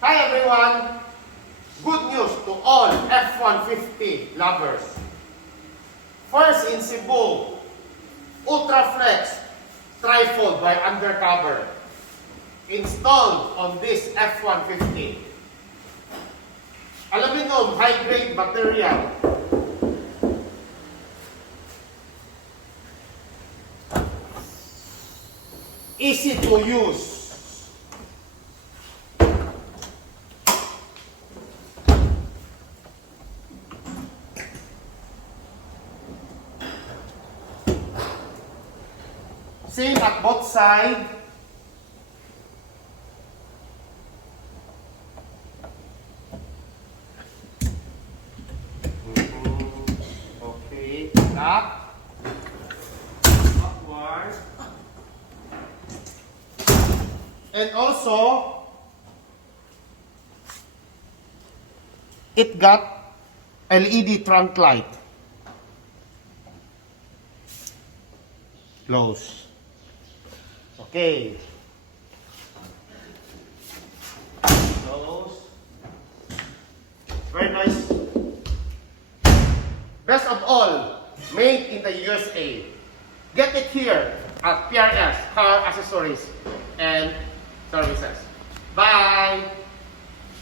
Hi everyone! Good news to all F-150 lovers. First in Cebu, Ultraflex Trifold by UNDERCOVER installed on this F-150. Aluminum high-grade material. Easy to use. Same at both sides. Okay, up. Upward. And also, it got LED trunk light. Close. Okay. Close. Very nice. Best of all, made in the USA. Get it here at PRS, Car Accessories and Services. Bye!